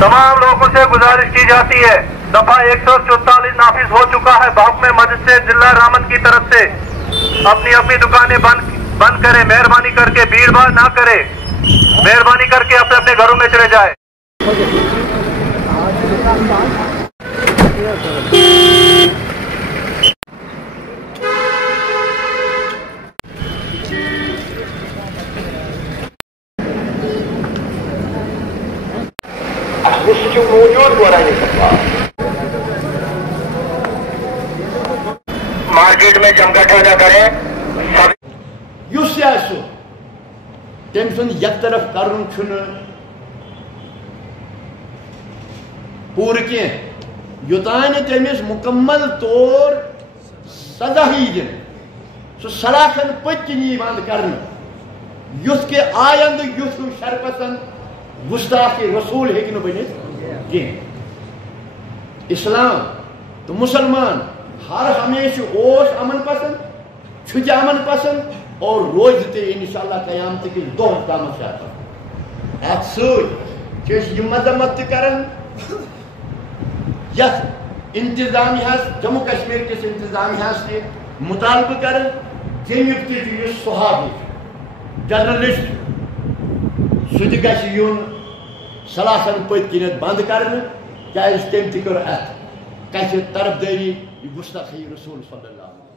تمام لوگوں سے گزارش کی جاتی ہے، دفعہ 144 نافذ ہو چکا ہے بحکم مجلس ضلع رامن کی طرف سے، اپنی اپنی دکانیں بند کریں، مہربانی کر کے بھیڑ بھاڑ نہ کرے، مہربانی کر کے اپنے اپنے گھروں میں چلے جائے۔ موجود ہو رہا ہے مارکیٹ میں جمگٹا نہ کریں۔ یس تم سند یک طرف کرن پور کی یوتان تمس مکمل طور سزا ہی دن سہ سلاخن پتنی بند کرنا یس کہ آئند یس شرپسند گستاخ رسول ہیکہ بنت کی اسلام تو مسلمان ہر ہمیشہ اوس امن پسند چھتہ امن پسند اور روز تے انشاءاللہ قیامت کس دہ تام ات ست یہ مذمت کران یت انتظامیہ جموں کشمیر کس انتظامیہ تہ مطالبہ کران تمیک تہ صحافی جرنلسٹ سہ تہ گژھِ یُن سلاسن پت کنت بند کرنے کیاز تم تہ کر ات کچھ طرفداری گستاخی رسول صلی اللہ علیہ وسلم۔